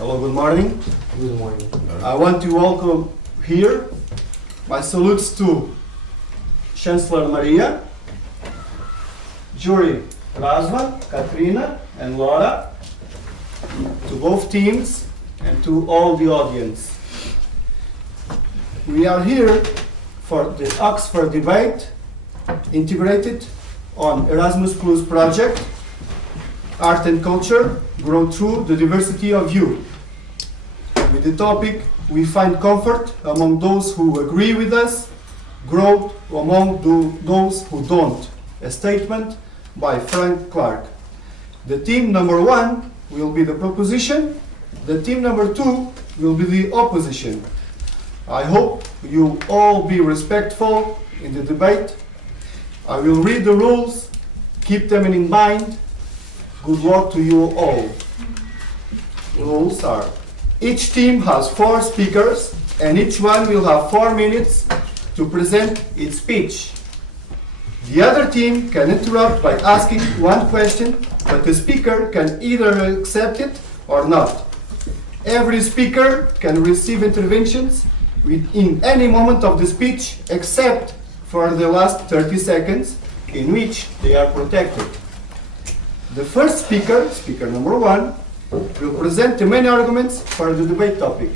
Hello, good morning. Good morning. I want to welcome here my salutes to Chancellor Maria, Jury Razva, Katrina, and Laura, to both teams and to all the audience. We are here for the Oxford debate integrated on Erasmus Plus project, art and culture grow through the diversity of you. With the topic, we find comfort among those who agree with us, growth among those who don't. A statement by Frank Clark. The team number 1 will be the proposition, the team number 2 will be the opposition. I hope you all be respectful in the debate. I will read the rules, keep them in mind. Good luck to you all. Rules are: each team has 4 speakers and each one will have 4 minutes to present its speech. The other team can interrupt by asking one question, but the speaker can either accept it or not. Every speaker can receive interventions in any moment of the speech except for the last 30 seconds, in which they are protected. The first speaker, speaker number 1, will present the main arguments for the debate topic.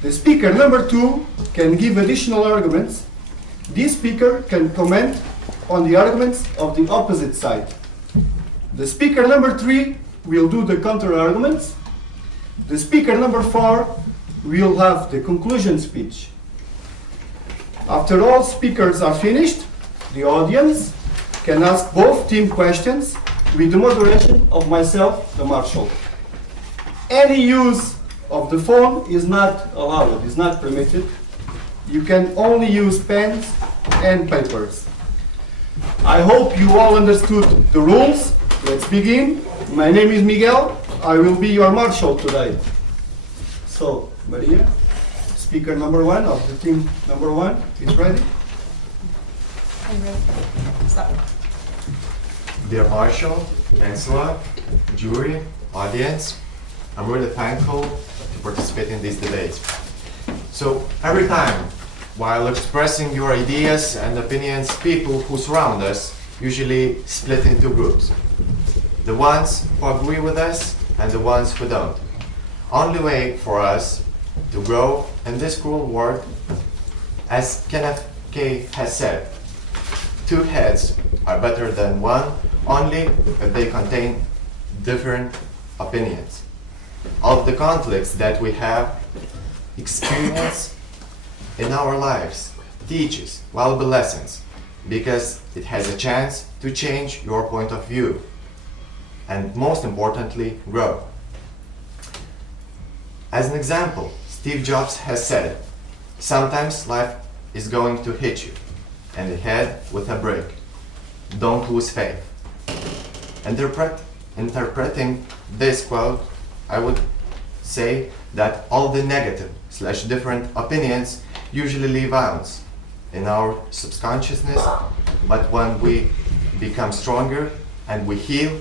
The speaker number 2 can give additional arguments. This speaker can comment on the arguments of the opposite side. The speaker number 3 will do the counter arguments. The speaker number 4 will have the conclusion speech. After all speakers are finished, the audience can ask both team questions with the moderation of myself, the marshal. Any use of the phone is not allowed, is not permitted. You can only use pens and papers. I hope you all understood the rules. Let's begin. My name is Miguel. I will be your marshal today. So, Maria, speaker number 1 of the team number 1 is ready. I'm ready. Stop. Dear Marshal, Chancellor, jury, audience, I'm really thankful to participate in this debate. So every time, while expressing your ideas and opinions, people who surround us usually split into groups. The ones who agree with us and the ones who don't. Only way for us to grow in this cruel world, as Kenneth K. has said, 2 heads are better than one, only if they contain different opinions. All of the conflicts that we have experienced in our lives teaches valuable lessons because it has a chance to change your point of view and, most importantly, grow. As an example, Steve Jobs has said, sometimes life is going to hit you in the head with a brick. Don't lose faith. Interpreting this quote, I would say that all the negative / different opinions usually leave wounds in our subconsciousness, but when we become stronger and we heal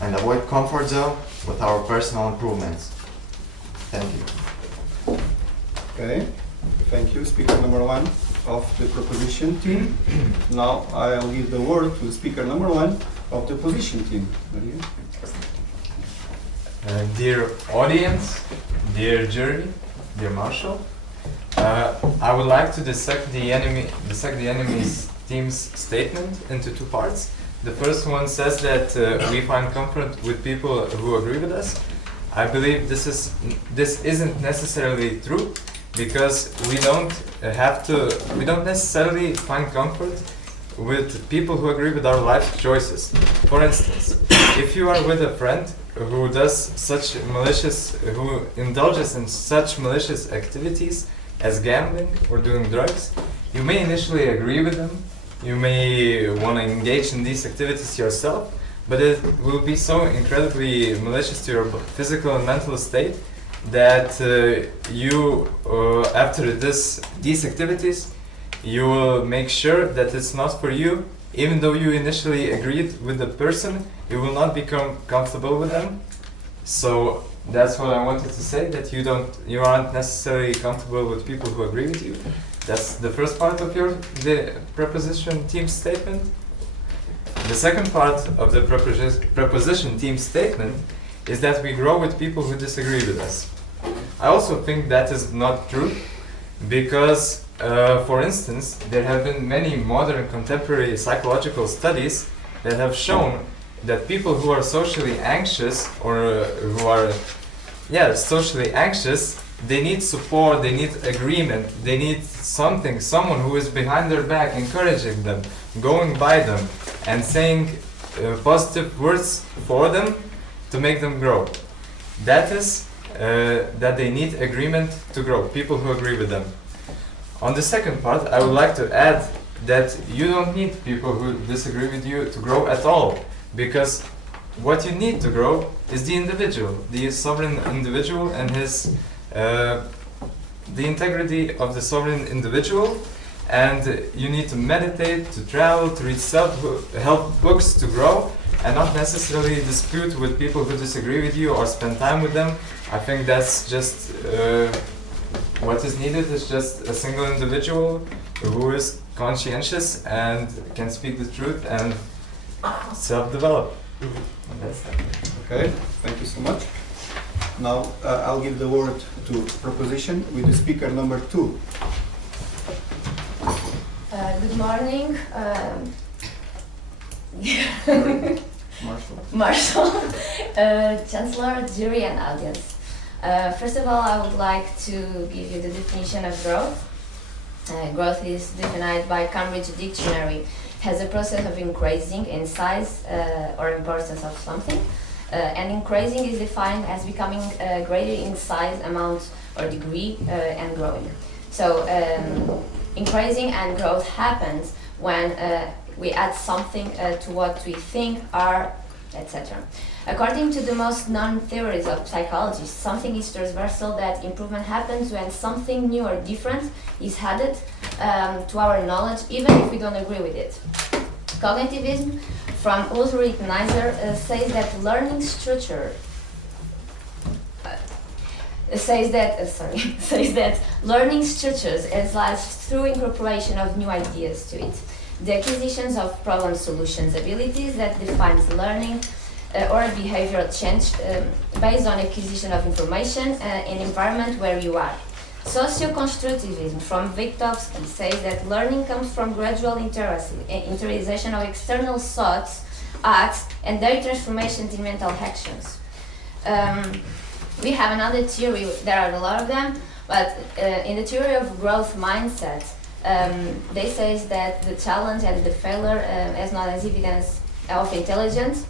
and avoid comfort zone with our personal improvements. Thank you. Okay, thank you, speaker number 1 of the proposition team. Now I'll give the word to speaker number 1 of the opposition team. Maria. Dear audience, dear jury, dear marshal, I would like to dissect the enemy's team's statement into 2 parts. The first one says that we find comfort with people who agree with us. I believe this isn't necessarily true, because we don't necessarily find comfort with people who agree with our life choices. For instance, if you are with a friend who indulges in such malicious activities as gambling or doing drugs, you may initially agree with them. You may want to engage in these activities yourself, but it will be so incredibly malicious to your physical and mental state that after these activities, you will make sure that it's not for you. Even though you initially agreed with the person, you will not become comfortable with them. So that's what I wanted to say, that you aren't necessarily comfortable with people who agree with you. That's the first part of the preposition team statement. The second part of the preposition team statement is that we grow with people who disagree with us. I also think that is not true, because for instance, there have been many modern contemporary psychological studies that have shown that people who are socially anxious or who are socially anxious, they need support, they need agreement, they need someone who is behind their back, encouraging them, going by them and saying positive words for them to make them grow. That is that they need agreement to grow, people who agree with them. On the second part, I would like to add that you don't need people who disagree with you to grow at all, because what you need to grow is the individual, the sovereign individual, and his the integrity of the sovereign individual. And you need to meditate, to travel, to read self-help books to grow, and not necessarily dispute with people who disagree with you or spend time with them. I think that's just what is needed is just a single individual who is conscientious and can speak the truth and self-develop. That's that. Okay, thank you so much. Now I'll give the word to proposition with the speaker number 2. Good morning. Marshall. Chancellor, jury and audience. First of all, I would like to give you the definition of growth. Growth is defined by Cambridge Dictionary as a process of increasing in size or importance of something. And increasing is defined as becoming greater in size, amount or degree and growing. So increasing and growth happens when we add something to what we think are, etc. According to the most known theories of psychology, something is transversal, that improvement happens when something new or different is added to our knowledge, even if we don't agree with it. Cognitivism, from Ulrich Neisser, says that learning structure says that learning structures as life through incorporation of new ideas to it. The acquisitions of problem solutions abilities that defines learning or behavioral change based on acquisition of information in environment where you are. Socio-constructivism from Vygotsky says that learning comes from gradual interiorization of external thoughts, acts, and their transformations in mental actions. We have another theory, there are a lot of them, but in the theory of growth mindset, they say that the challenge and the failure is not as evidence of intelligence,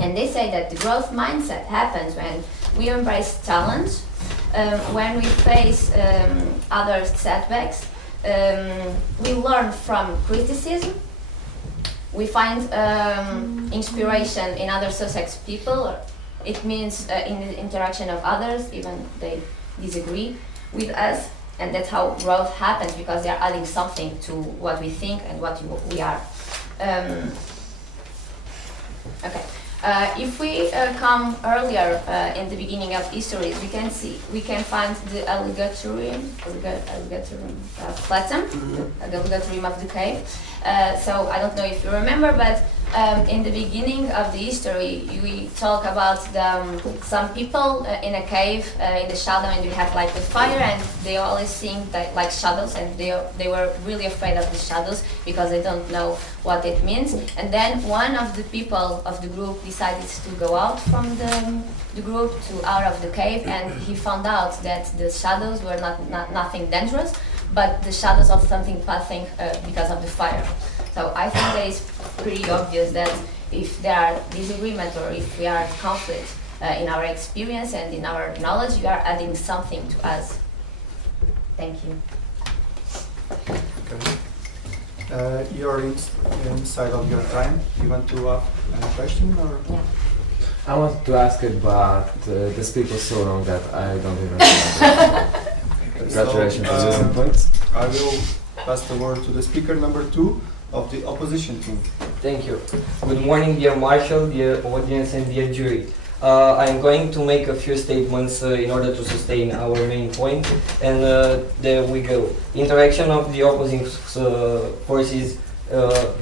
and they say that the growth mindset happens when we embrace challenge, when we face other setbacks, we learn from criticism, we find inspiration in other successful people. It means in the interaction of others, even they disagree with us, and that's how growth happens, because they are adding something to what we think and what we are. Okay. If we come earlier in the beginning of histories, we can find the alligatorium of Platon, the alligatorium of the cave. So I don't know if you remember, but in the beginning of the history, we talk about some people in a cave in the shadow, and we have like the fire, and they always seem like shadows, and they were really afraid of the shadows because they don't know what it means. And then one of the people of the group decided to go out from the group out of the cave, and he found out that the shadows were nothing dangerous, but the shadows of something passing because of the fire. So I think that it's pretty obvious that if there are disagreement or if we are in conflict in our experience and in our knowledge, we are adding something to us. Thank you. Okay. You're inside of your time. You want to ask a question or? Yeah. I wanted to ask it, but the speech was so long that I don't even remember. Congratulations for using points. I will pass the word to the speaker number 2 of the opposition team. Thank you. Good morning, dear Marshall, dear audience, and dear jury. I'm going to make a few statements in order to sustain our main point, and there we go. Interaction of the opposing forces.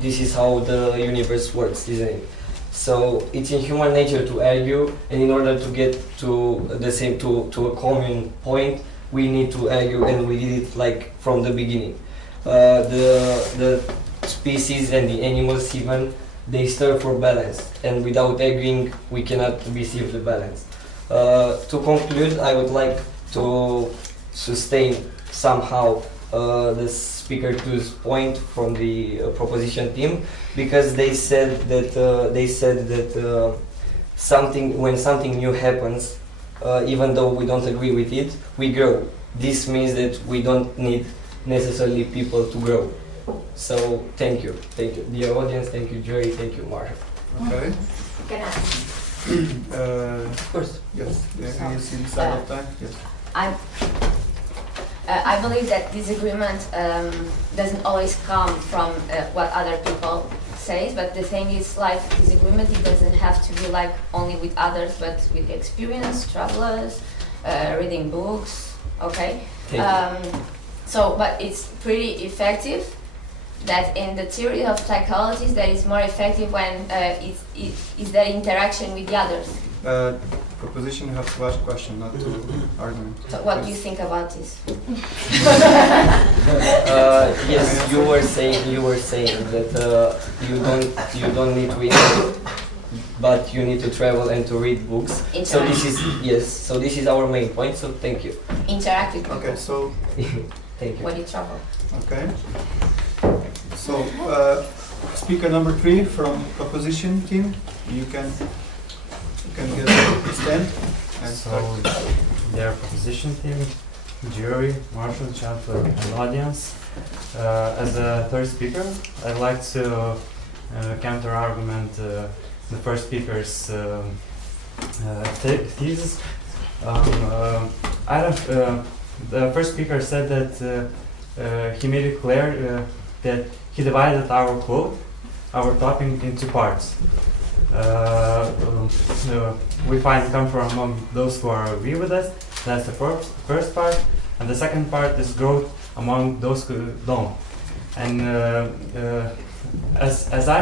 This is how the universe works, isn't it? So it's in human nature to argue, and in order to get to the same to a common point, we need to argue, and we did it like from the beginning. The species and the animals even, they stir for balance, and without arguing we cannot receive the balance. To conclude, I would like to sustain somehow the speaker two's point from the proposition team, because they said that when something new happens, even though we don't agree with it, we grow. This means that we don't need necessarily people to grow. So thank you, dear audience, thank you, Joey, thank you, Marshall. Okay. Can I? Of course. Yes. Yeah, you see the side of time. Yes. I believe that disagreement doesn't always come from what other people say, but the thing is, like, disagreement, it doesn't have to be like only with others, but with experience, travelers, reading books, okay? So, but it's pretty effective that in the theory of psychology that is more effective when it's the interaction with the others. Proposition, you have to ask question, not to argument. So what do you think about this? Yes, you were saying that you don't need to read, but you need to travel and to read books. So this is So this is our main point. So thank you. Interact with people. Okay, so Thank you. When you travel. okay. So speaker number 3 from proposition team, you can get stand and So, start. their proposition team, jury, marshal, chancellor, and audience. As a third speaker, I'd like to counter-argument the first speaker's thesis. The first speaker said that he made it clear that he divided our quote, our topic, into parts. We find comfort among those who are agree with us. That's the first part, and the second part is growth among those who don't. And as I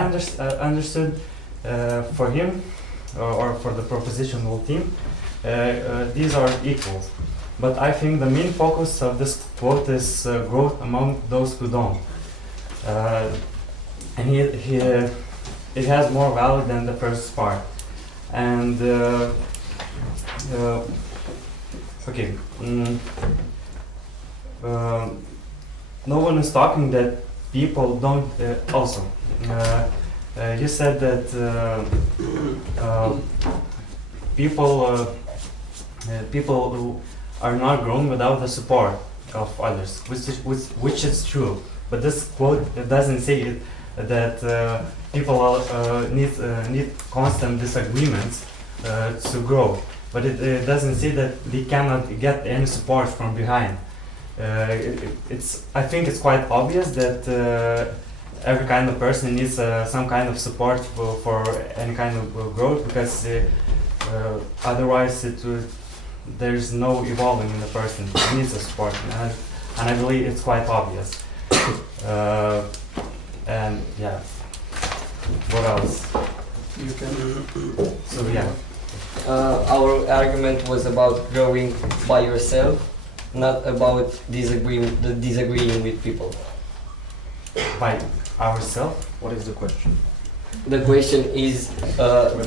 understood, for him or for the propositional team, these are equals. But I think the main focus of this quote is growth among those who don't. And it has more value than the first part. And okay, no one is talking that people don't. Also, you said that people who are not grown without the support of others, which is true. But this quote doesn't say that people need constant disagreements to grow. But it doesn't say that they cannot get any support from behind. I think it's quite obvious that every kind of person needs some kind of support for any kind of growth, because otherwise there's no evolving in the person. It needs a support, and I believe it's quite obvious. And yeah, what else? You can. So yeah. Our argument was about growing by yourself, not about disagreeing with people. By ourselves? What is the question? The question is,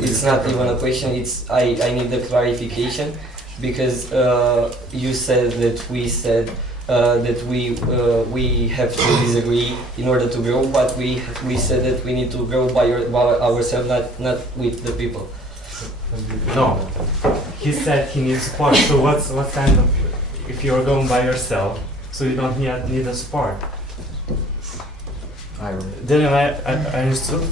it's not even a question, it's I need the clarification, because you said that we said that we have to disagree in order to grow, but we said that we need to grow by ourselves, not with the people. No. He said he needs support. So what kind of, if you're going by yourself, so you don't need a support? Didn't I understood?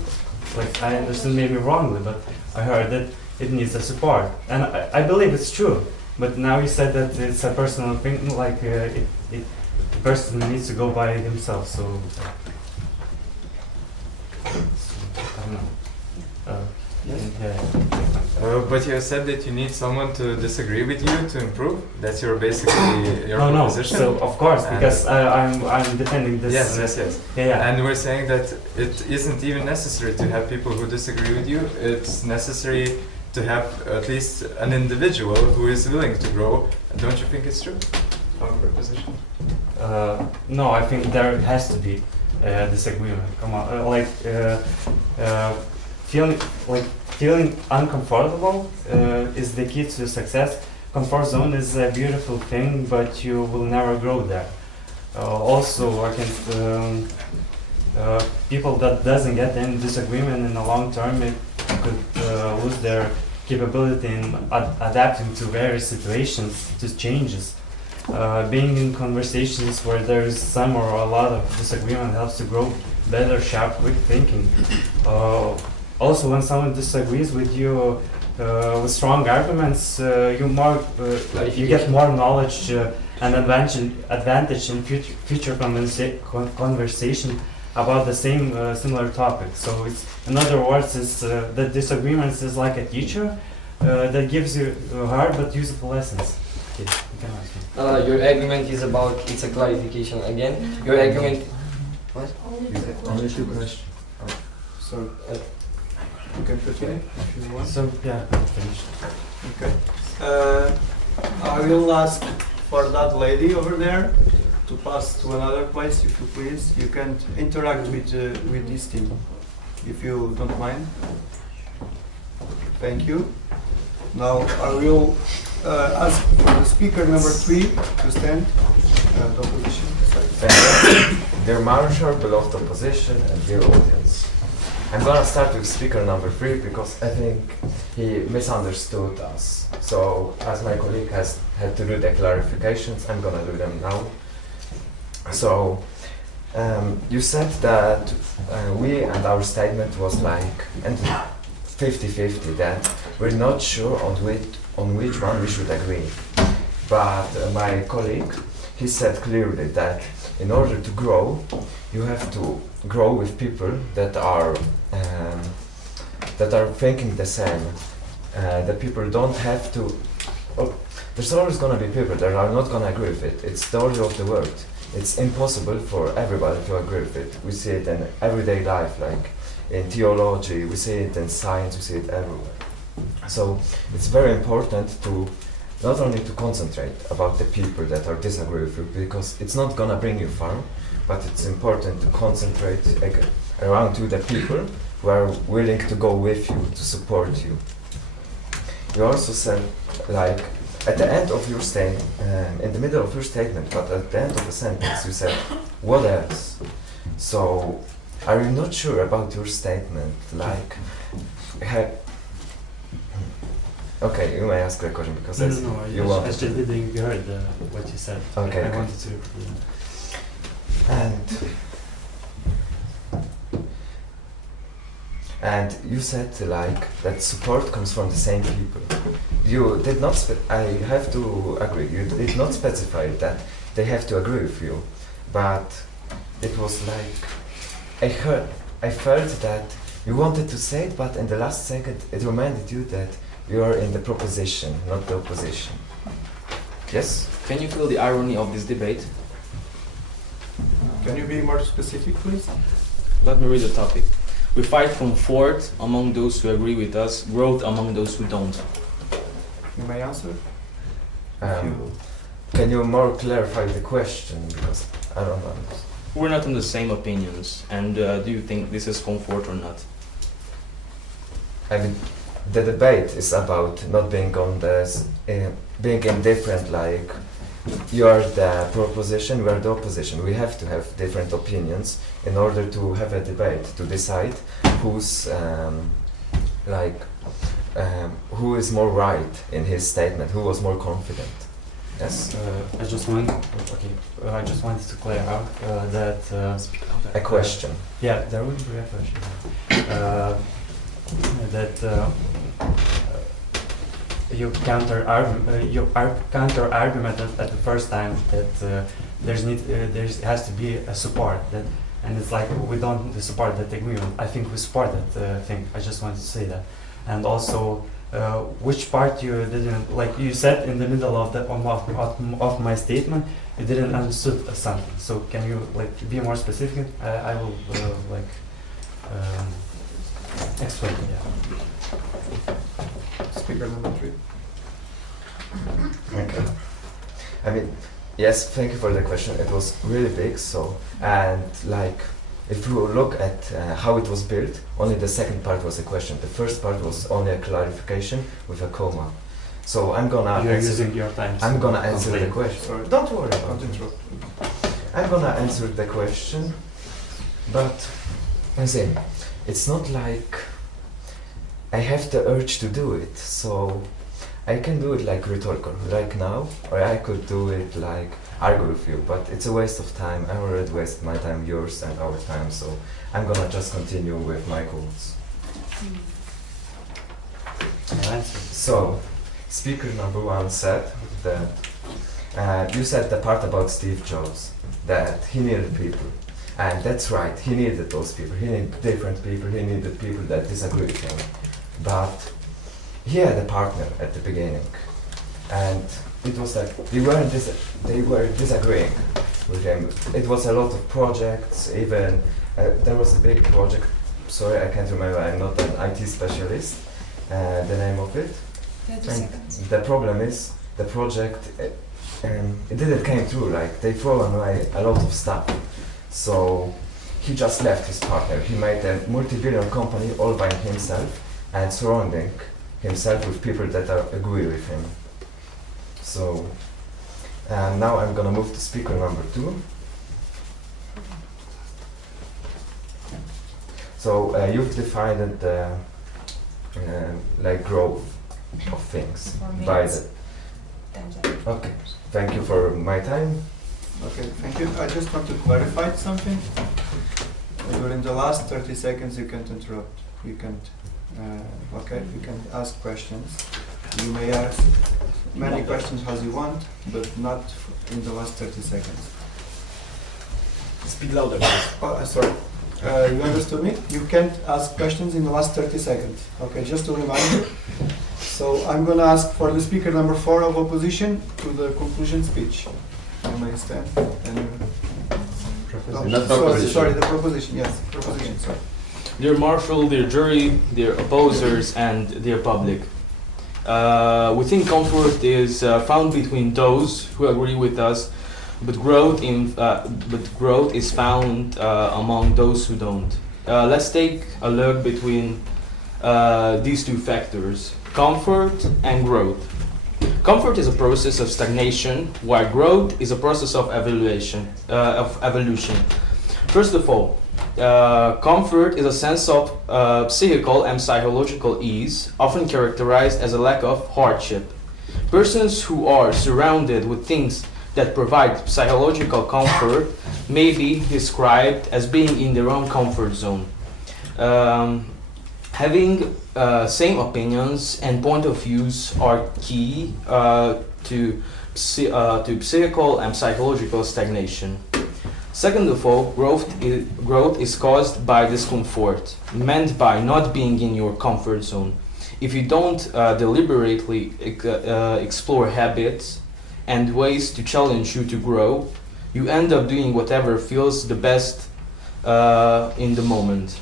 Like, I understood maybe wrongly, but I heard that it needs a support, and I believe it's true. But now you said that it's a personal thing, like the person needs to go by himself. So I don't know. Yes. Yeah. But you said that you need someone to disagree with you to improve. That's your basically your No, proposition. so of course, And- because I'm defending this. Yes, yes, yes. Yeah, yeah. And we're saying that it isn't even necessary to have people who disagree with you. It's necessary to have at least an individual who is willing to grow. Don't you think it's true? Our proposition. No, I think there has to be disagreement. Come on, feeling uncomfortable is the key to success. Comfort zone is a beautiful thing, but you will never grow there. Also, I can people that doesn't get any disagreement in the long term, it could lose their capability in adapting to various situations, to changes. Being in conversations where there is some or a lot of disagreement helps to grow better, sharp, quick thinking. Also, when someone disagrees with you with strong arguments, you get more knowledge and advantage in future conversation about the same similar topic. So it's, in other words, it's the disagreements is like a teacher that gives you hard but useful lessons. Okay, you can ask me. Your argument is about, it's a clarification again. Your argument. What? Only two questions. So, you can continue if you want. So yeah, I'm finished. Okay. I will ask for that lady over there to pass to another place, if you please. You can interact with this team, if you don't mind. Thank you. Now I will ask for the speaker number 3 to stand. The opposition. Dear Marshall, beloved opposition, and dear audience. I'm gonna start with speaker number 3 because I think he misunderstood us. So, as my colleague has had to do the clarifications, I'm gonna do them now. So, you said that we and our statement was like 50-50, that we're not sure on which one we should agree. But my colleague, he said clearly that in order to grow, you have to grow with people that are thinking the same. The people don't have to. There's always gonna be people that are not gonna agree with it. It's the order of the world. It's impossible for everybody to agree with it. We see it in everyday life, like in theology. We see it in science. We see it everywhere. So it's very important to not only to concentrate about the people that are disagree with you, because it's not gonna bring you far, but it's important to concentrate around you the people who are willing to go with you, to support you. You also said, like, at the end of your statement, in the middle of your statement, but at the end of the sentence, you said, what else? So, are you not sure about your statement? Like, okay, you may ask the question because I just didn't hear what you said. Okay, I okay. wanted to. And you said like that support comes from the same people. You did not. I have to agree. You did not specify that they have to agree with you, but it was like I felt that you wanted to say it, but in the last second it reminded you that you are in the proposition, not the opposition. Yes? Can you feel the irony of this debate? Can you be more specific, please? Let me read the topic. We fight from forth among those who agree with us, growth among those who don't. You may answer. Can you more clarify the question, because I don't know. We're not on the same opinions, and do you think this is comfort or not? I mean, the debate is about not being on the being indifferent. Like, you are the proposition, we are the opposition. We have to have different opinions in order to have a debate, to decide who's who is more right in his statement, who was more confident. Yes. I just wanted to clear out that a question. Yeah, there would be a question. You counter argument at the first time that there has to be a support, that, and it's like we don't support that agreement. I think we support that thing. I just wanted to say that, and also which part you didn't like. You said in the middle of the of my statement you didn't understood something. So can you like be more specific? I will explain. Yeah. Speaker number 3. Okay. I mean, yes, thank you for the question. It was really big, so, and like, if you look at how it was built, only the second part was a question. The first part was only a clarification with a comma. So I'm gonna You're using your time. I'm gonna answer the question. Sorry. Don't worry about Don't it. interrupt. I'm gonna answer the question, but I say, it's not like I have the urge to do it, so I can do it like rhetorical, like now, or I could do it like argue with you, but it's a waste of time. I already wasted my time, yours, and our time, so I'm gonna just continue with my quotes. So, speaker number 1 said that you said the part about Steve Jobs, that he needed people. And that's right, he needed those people. He needed different people, he needed people that disagree with him. But he had a partner at the beginning. And it was like, they were disagreeing with him. It was a lot of projects, even, there was a big project, sorry, I can't remember, I'm not an IT specialist, the name of it. 30 And seconds. the problem is, the project, it didn't came through, like, they threw away a lot of stuff. So, he just left his partner. He made a multi-billion company all by himself and surrounding himself with people that agree with him. So, now I'm gonna move to speaker number 2. So, you've defined the like growth of things by the. Okay, thank you for my time. Okay, thank you. I just want to clarify something. During the last 30 seconds, you can't interrupt. You can't. Okay, you can ask questions. You may ask many questions as you want, but not in the last 30 seconds. Speak louder, please. Oh, sorry. You understood me? You can't ask questions in the last 30 seconds. Okay, just to remind you. So I'm going to ask for the speaker number 4 of opposition to the conclusion speech. You may stand. And Not proposition. sorry, the proposition. Yes, proposition. Sorry. Dear Marshal, dear jury, dear opposers, and dear public. We think comfort is found between those who agree with us, but growth is found among those who don't. Let's take a look between these two factors, comfort and growth. Comfort is a process of stagnation, while growth is a process of evolution. First of all, comfort is a sense of psychical and psychological ease, often characterized as a lack of hardship. Persons who are surrounded with things that provide psychological comfort may be described as being in their own comfort zone. Having same opinions and point of views are key to psychical and psychological stagnation. Second of all, growth is caused by discomfort, meant by not being in your comfort zone. If you don't deliberately explore habits and ways to challenge you to grow, you end up doing whatever feels the best in the moment.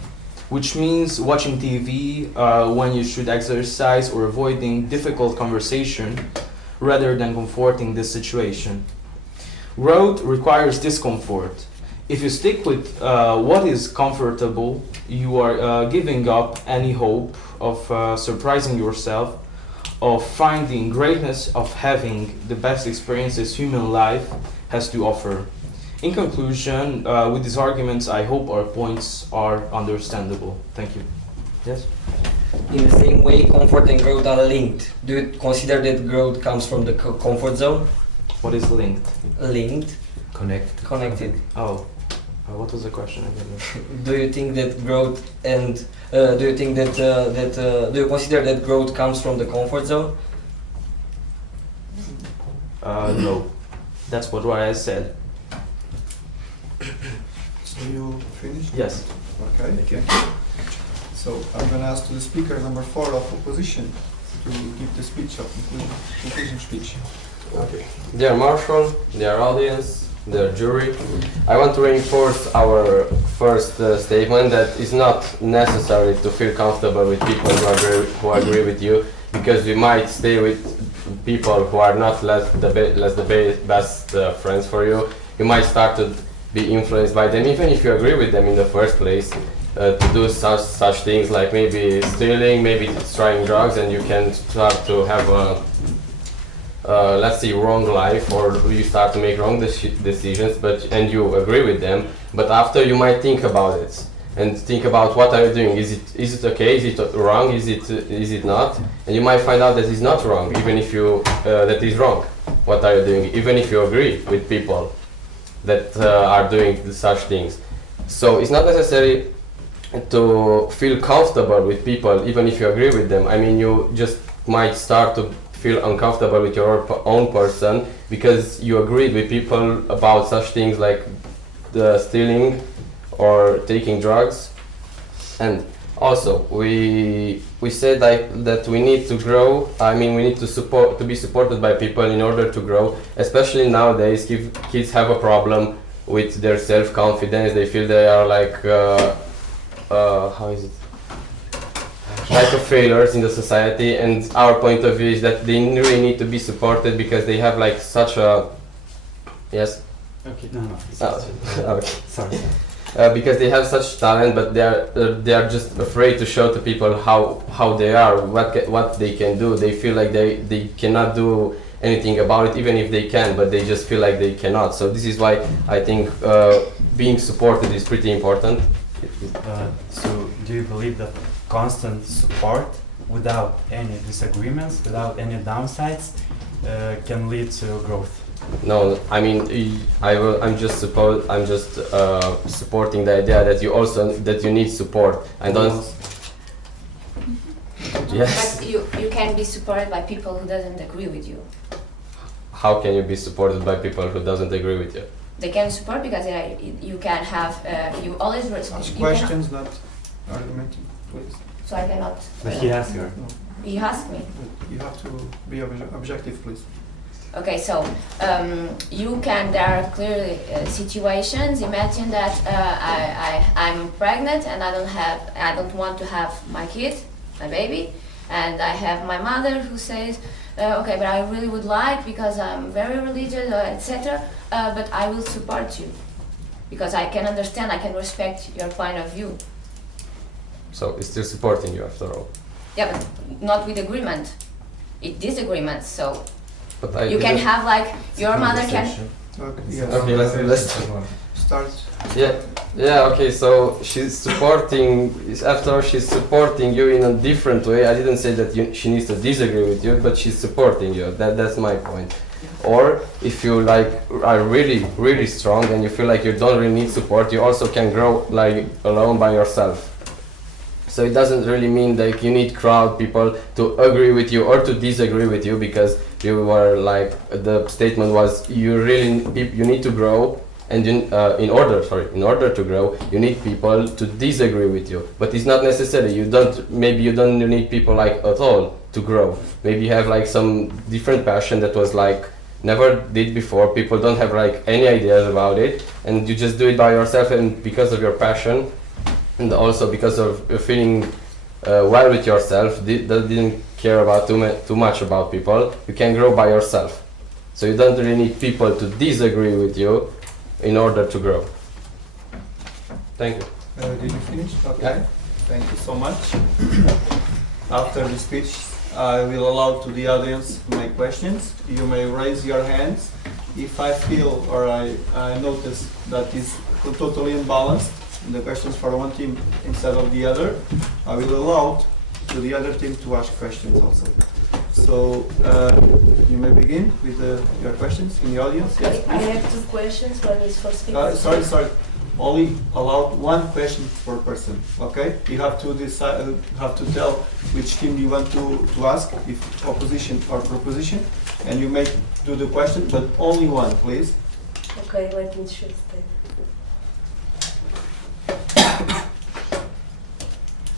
Which means watching TV when you should exercise or avoiding difficult conversation rather than comforting the situation. Growth requires discomfort. If you stick with what is comfortable, you are giving up any hope of surprising yourself, of finding greatness, of having the best experiences human life has to offer. In conclusion, with these arguments, I hope our points are understandable. Thank you. Yes? In the same way, comfort and growth are linked. Do you consider that growth comes from the comfort zone? What is linked? Linked. Connected. Oh, what was the question again? Do you think that growth and do you think that do you consider that growth comes from the comfort zone? No. That's what I said. So you finished? Yes. Okay. Thank you. So I'm going to ask to the speaker number 4 of opposition. to give the speech of conclusion speech. Okay. Dear Marshal, dear audience, dear jury, I want to reinforce our first statement that it's not necessary to feel comfortable with people who agree with you, because you might stay with people who are not the best friends for you. You might start to be influenced by them, even if you agree with them in the first place, to do such things like maybe stealing, maybe trying drugs, and you can start to have a let's say wrong life, or you start to make wrong decisions, and you agree with them, but after you might think about it and think about what are you doing, is it okay, is it wrong, is it not, and you might find out that it's not wrong, even if you that is wrong. What are you doing, even if you agree with people that are doing such things? So it's not necessary to feel comfortable with people even if you agree with them. I mean, you just might start to feel uncomfortable with your own person because you agreed with people about such things like the stealing or taking drugs. And also we said that we need to grow. I mean, we need to be supported by people in order to grow, especially nowadays. Kids have a problem with their self-confidence. They feel they are like how is it, like failures in the society, and our point of view is that they really need to be supported because they have like such a yes. Okay. No. Okay. Sorry. Because they have such talent, but they are just afraid to show to people how they are, what they can do. They feel like they cannot do anything about it, even if they can, but they just feel like they cannot. So this is why I think being supported is pretty important. So do you believe that constant support without any disagreements, without any downsides, can lead to growth? No, I mean, I'm just supporting the idea that you need support. I don't. Yes. But you can be supported by people who doesn't agree with you. How can you be supported by people who doesn't agree with you? They can support because you can have you always Ask questions, not argumenting, please. So I cannot. But he asked her. You asked me. You have to be objective, please. Okay, so there are clearly situations. Imagine that I'm pregnant and I don't want to have my kid, my baby, and I have my mother who says, okay, but I really would like because I'm very religious, etc. But I will support you because I can understand, I can respect your point of view. So it's still supporting you after all. Yeah, but not with agreement. It's disagreement. So. But you can have like your mother can. Okay, yes. Okay, let's start. Yeah. Okay. So she's supporting. After all, she's supporting you in a different way. I didn't say that she needs to disagree with you, but she's supporting you. That's my point. Or if you are really strong and you feel like you don't really need support, you also can grow like alone by yourself. So it doesn't really mean that you need crowd people to agree with you or to disagree with you, because you were like, the statement was you need to grow, and in order to grow you need people to disagree with you. But it's not necessary. Maybe you don't need people like at all to grow. Maybe you have like some different passion that was like never did before. People don't have like any ideas about it, and you just do it by yourself, and because of your passion and also because of feeling well with yourself, that didn't care about too much about people, you can grow by yourself. So you don't really need people to disagree with you in order to grow. Thank you. Did you finish? Okay. Yeah. Thank you so much. After the speech, I will allow to the audience to make questions. You may raise your hands. If I feel or I notice that is totally imbalanced, the questions for one team instead of the other, I will allow to the other team to ask questions also. So you may begin with your questions in the audience. Yes, I please. have two questions. One is for speakers. Sorry. Only allow one question per person. Okay? You have to decide. You have to tell which team you want to ask, if opposition or proposition, and you may do the question, but only one, please. Okay, let me choose then.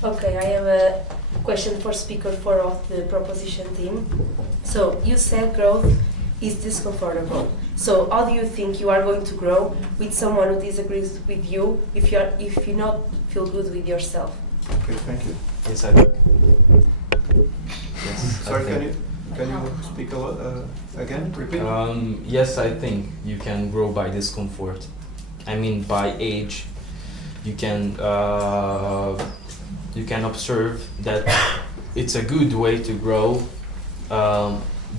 Okay, I have question for speaker 4 of the proposition team. So you said growth is discomfortable. So how do you think you are going to grow with someone who disagrees with you if you not feel good with yourself? Okay, thank you. Yes, I think. Sorry, can you speak again? Repeat. Yes, I think you can grow by discomfort. I mean, by age, you can observe that it's a good way to grow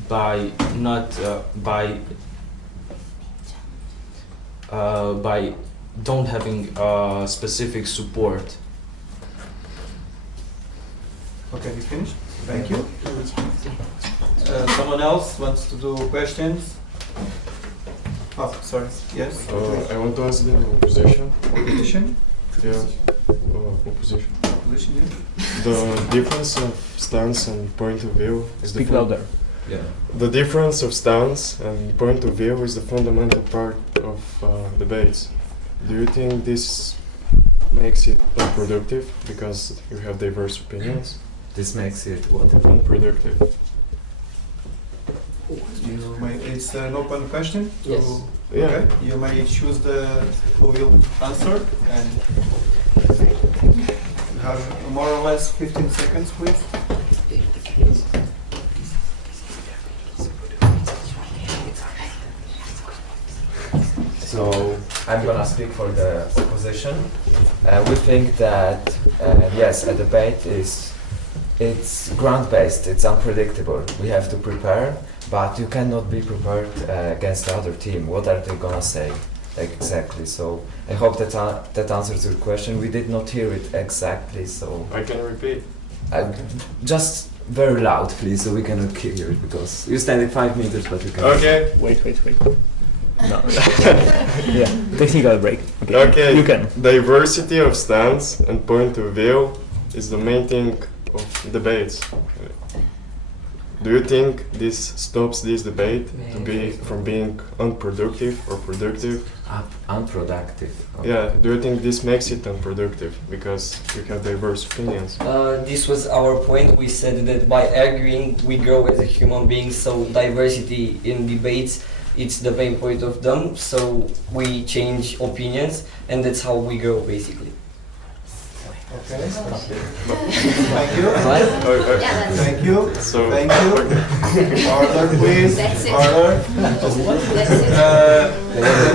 by don't having specific support. Okay, we finished. Thank you. Someone else wants to do questions? Oh, sorry. Yes. I want to ask the opposition. Opposition? Yeah. Opposition. Opposition, yeah. The difference of stance and point of view is Speak louder. Yeah. The difference of stance and point of view is the fundamental part of debates. Do you think this makes it unproductive because you have diverse opinions? This makes it what? Unproductive. You may. It's an open question. Yes. Yeah. Okay. You may choose who will answer, and you have more or less 15 seconds, please. So I'm gonna speak for the opposition. We think that yes, a debate it's ground-based, it's unpredictable. We have to prepare, but you cannot be prepared against the other team. What are they gonna say exactly? So I hope that answers your question. We did not hear it exactly, so I can repeat. just very loud, please, so we cannot hear it because you stand in 5 meters, but you can. Okay. Wait. No. Yeah, technical break. Okay. You can. Diversity of stance and point of view is the main thing of debates. Do you think this stops this debate from being unproductive or productive? Unproductive. Okay. Yeah. Do you think this makes it unproductive because you have diverse opinions? This was our point. We said that by arguing, we grow as a human being. So diversity in debates, it's the main point of them. So we change opinions, and that's how we grow, basically. Okay. Thank you. Yeah, Thank you. So Thank you. Order, please. That's it. Order. That's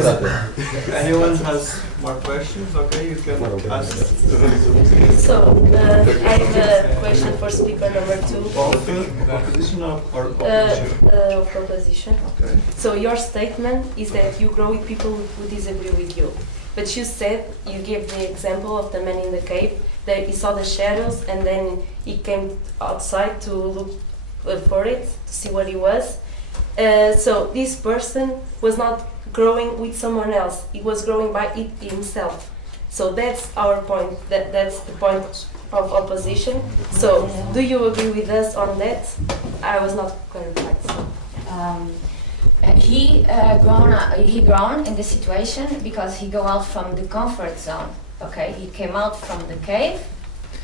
it. Anyone has more questions? Okay, you can ask. So I have a question for speaker number 2. Opposition or opposition? Proposition. Okay. So your statement is that you grow with people who disagree with you. But you said, you gave the example of the man in the cave, that he saw the shadows and then he came outside to look for it, to see what it was. So this person was not growing with someone else, he was growing by it himself. So that's our point, that's the point of opposition. So do you agree with us on that? I was not clarified. So. He grown in the situation because he go out from the comfort zone. Okay, he came out from the cave,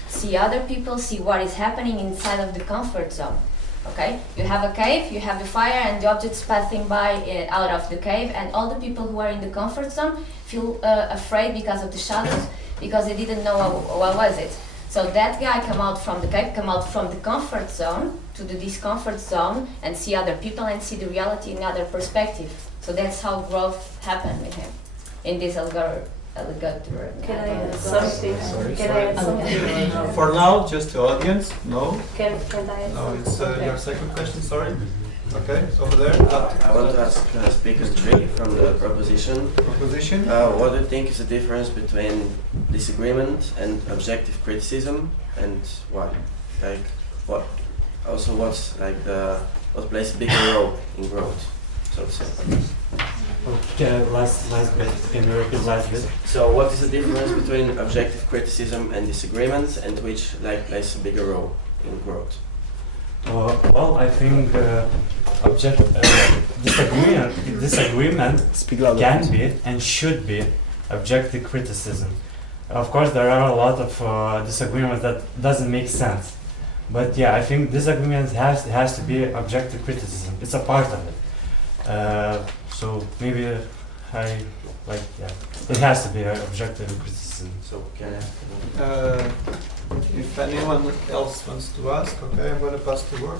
see other people, see what is happening inside of the comfort zone. Okay, you have a cave, you have the fire and the objects passing by out of the cave, and all the people who are in the comfort zone feel afraid because of the shadows, because they didn't know what was it. So that guy come out from the cave, come out from the comfort zone to the discomfort zone and see other people and see the reality in other perspective. So that's how growth happened with him in this alligator. Can I add something? Can I add something? For now, just the audience. No. Can I add No, something? it's your second question. Sorry. Okay, over there. I want to ask speaker 3 from the proposition. Proposition. What do you think is the difference between disagreement and objective criticism, and why? Like, what? Also, what's like what plays a bigger role in growth, so to say? Okay, last bit. Can you repeat last bit? So, what is the difference between objective criticism and disagreement, and which like plays a bigger role in growth? Well, I think disagreement can be and should be objective criticism. Of course, there are a lot of disagreements that doesn't make sense, But yeah, I think disagreement has to be objective criticism. It's a part of it. So maybe it has to be objective criticism. So can if anyone else wants to ask, okay, I'm going to pass the word.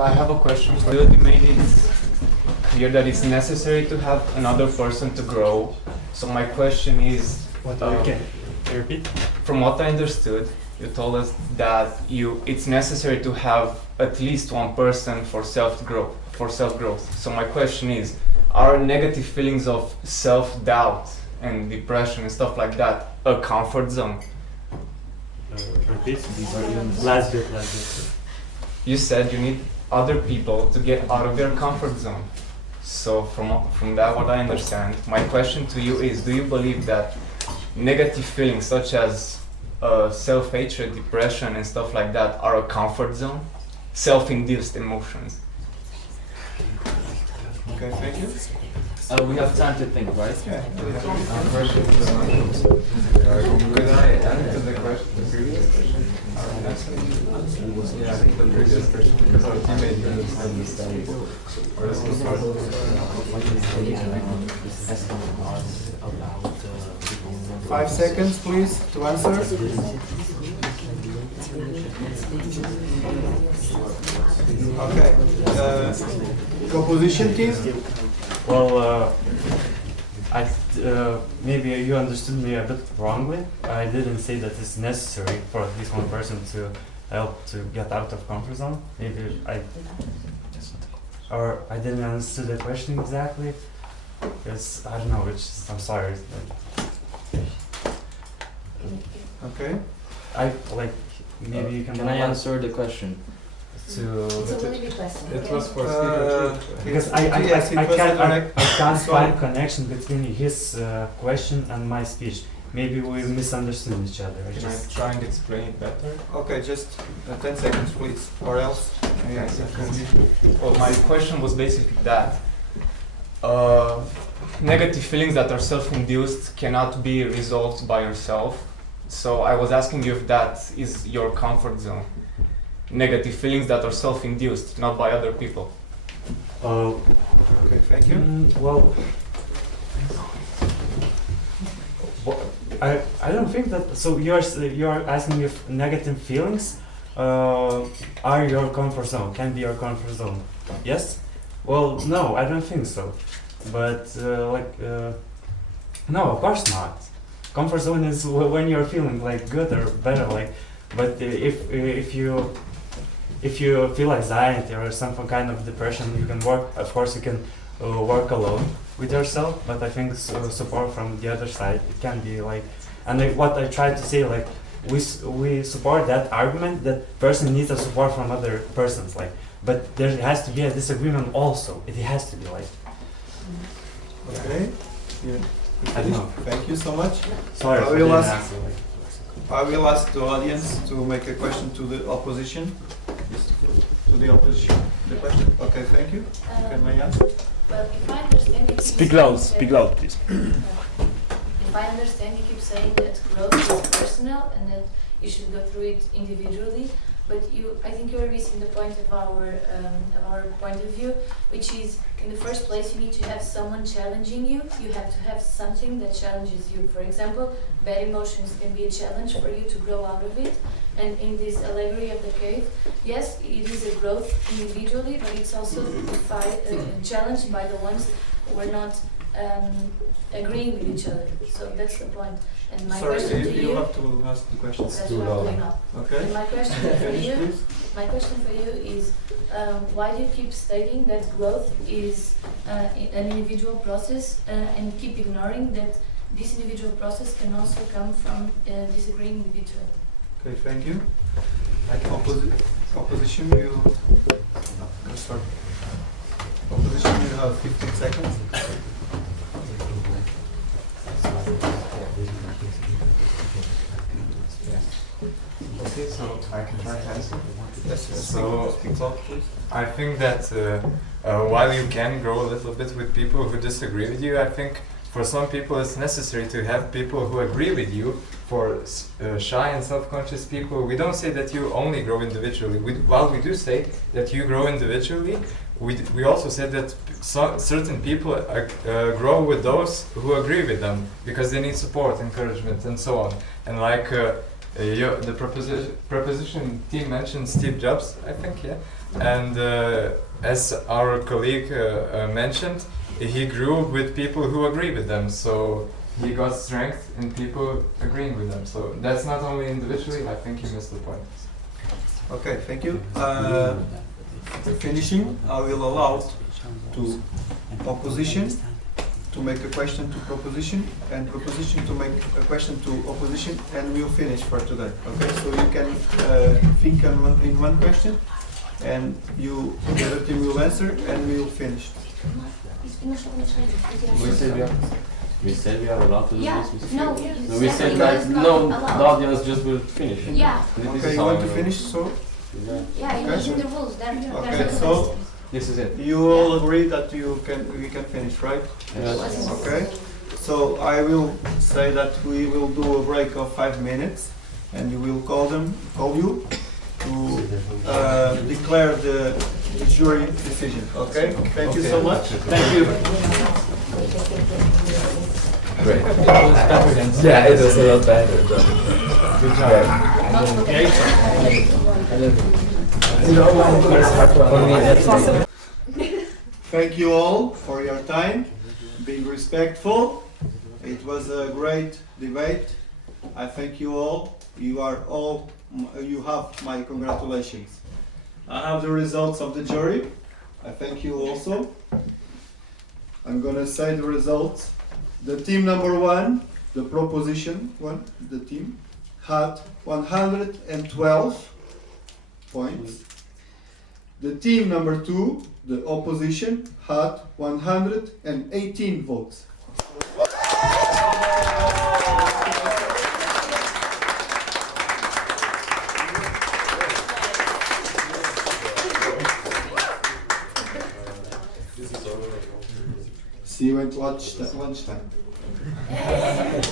I have a question for you. You made it clear that it's necessary to have another person to grow. So my question is, Can you repeat? from what I understood, you told us that it's necessary to have at least one person for self-growth. So my question is, are negative feelings of self-doubt and depression and stuff like that a comfort zone? Repeat. Last bit. You said you need other people to get out of their comfort zone. So from that, what I understand, my question to you is, do you believe that negative feelings such as self-hatred, depression and stuff like that are a comfort zone? Self-induced emotions. Okay, thank you. We have time to think, right? Yeah. Could I answer the question, the previous question? Yeah, I think the previous question, because our teammate didn't understand. Or this was part of 5 seconds, please, to answer. Okay. Composition team. Well, maybe you understood me a bit wrongly. I didn't say that it's necessary for at least one person to help to get out of comfort zone. Maybe I didn't understand the question exactly. Because I don't know. I'm sorry. Okay. Maybe you can. Can I answer the question? It's a really big question. It was for speaker. Because I can't find connection between his question and my speech. Maybe we misunderstood each other. Can I try and explain it better? Okay, just 10 seconds, please, or else. Well, my question was basically that negative feelings that are self-induced cannot be resolved by yourself. So I was asking you if that is your comfort zone. Negative feelings that are self-induced, not by other people. Okay, thank you. I don't think that. So you're asking if negative feelings are your comfort zone, can be your comfort zone. Yes? Well, no, I don't think so. But no, of course not. Comfort zone is when you're feeling good or better. But if you feel anxiety or some kind of depression, you can work. Of course, you can work alone with yourself. But I think support from the other side, it can be what I try to say, we support that argument that person needs a support from other persons. But there has to be a disagreement also. It has to be Okay. Yeah. I don't know. Thank you so much. Sorry, I will ask the audience to make a question to the opposition. To the opposition. The question. Okay, thank you. Can I ask? Well, if I understand, you Speak loud, please. If I understand, you keep saying that growth is personal and that you should go through it individually. But I think you are missing the point of our point of view, which is, in the first place, you need to have someone challenging you. You have to have something that challenges you. For example, bad emotions can be a challenge for you to grow out of it. And in this allegory of the cave, yes, it is a growth individually, but it's also challenged by the ones who are not agreeing with each other. So that's the point. And my question to you have to ask the question. That's what I'm doing now. Okay. And my question for you is, why do you keep stating that growth is an individual process and keep ignoring that this individual process can also come from disagreeing with each other? Okay, thank you. Opposition, you start. Opposition, you have 15 seconds. Okay, so I can try to answer. Yes, so speak loud, please. I think that while you can grow a little bit with people who disagree with you, I think for some people it's necessary to have people who agree with you. For shy and self-conscious people, we don't say that you only grow individually. While we do say that you grow individually, we also say that certain people grow with those who agree with them because they need support, encouragement, and so on. And like the proposition team mentioned Steve Jobs, I think, yeah. And as our colleague mentioned, he grew with people who agree with them. So he got strength in people agreeing with them. So that's not only individually. I think you missed the point. Okay, thank you. Finishing, I will allow to opposition to make a question to proposition, and proposition to make a question to opposition, and we'll finish for today. Okay, so you can think in one question, and the other team will answer, and we will finish. We said we are allowed to do Yeah, this. no, We said like no, the audience just will finish. Yeah. Okay, you want to finish, so? Yeah, Okay. in the rules. Okay, so this is it. you all agree that we can finish, right? Yes. Okay. So I will say that we will do a break of 5 minutes, and we will call you to declare the jury decision. Okay. Thank you so much. Thank you. Great. Yeah, it was a lot better. Good job. Thank you all for your time, being respectful. It was a great debate. I thank you all. You have my congratulations. I have the results of the jury. I thank you also. I'm gonna say the results. The team number 1, the proposition one, the team, had 112 points. The team number 2, the opposition, had 118 votes. See you at lunchtime. Yes.